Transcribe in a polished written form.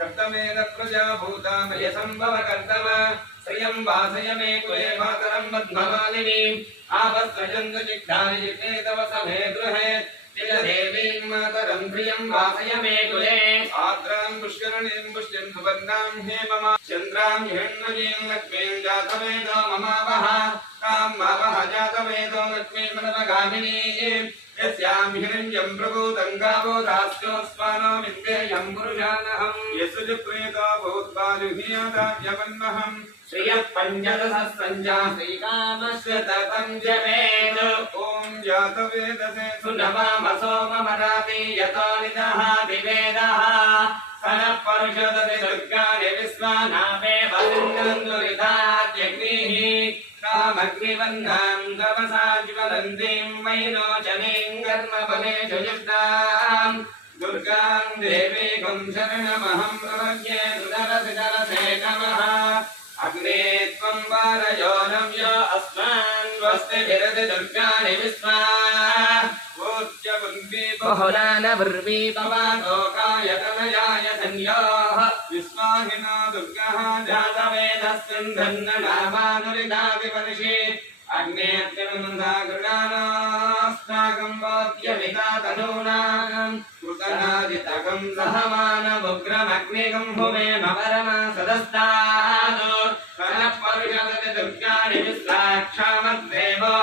कर्तमेन प्रजा भूतामय संभव कर्तम श्रियं वासय मे कुले मातरं पद्ममालिनीं आपस्त्रजन्तु जिग्धानि जिग्ने तव समे गृहे देवीं मातरं प्रियं वासय मे कुले आद्रां पुष्करणीं पुष्टिं सुवर्णां हेममा चन्द्रां हिरण्मयीं लक्ष्मीं जातवेदो ममावह तां मावह जातवेदो लक्ष्मीं मनवगामिनीं यस्यां हिरण्यं प्रभूतं गावो दास्योऽस्मानो विन्देयं पुरुषानहं यस्य प्रेतो भूत्वाजुहीयादाव्यवन्महं श्रियः पञ्चदशसञ्जा श्रीकामश्वतपञ्चमेन ॐ जातवेदसे सुनवामसो ममराति यतो निदः दिवेदः सनः परुषदति दुर्गाणि विश्वानामे वरुणन्दुरिताद्यग्निः कामग्निवन्नां तपसा ज्वलन्तीं वैनोचनीं कर्मफलेषु युक्तां दुर्गां देवीं शरणमहं प्रपद्ये सुदरसिदरसे नमः अग्ने त्वं वारयो नव्यो अस्मान् स्वस्तिभिरति दुर्गाणि विश्वा बहुलानवर्वीपवातोकायतनयाय धन्योः विश्वाहिनो दुर्गः जातवेदस्मिन् धन्ननामानुरिदादिवर्षे अग्नेऽत्यनुमन्दागृणानास्ताकं वाद्यमिता तनूनां कृतनादितकं सहमानमुग्रमग्निकं हुमेम परमा सदस्तात् सनः परुषदति दुर्गाणि विश्वाक्षामद्देवो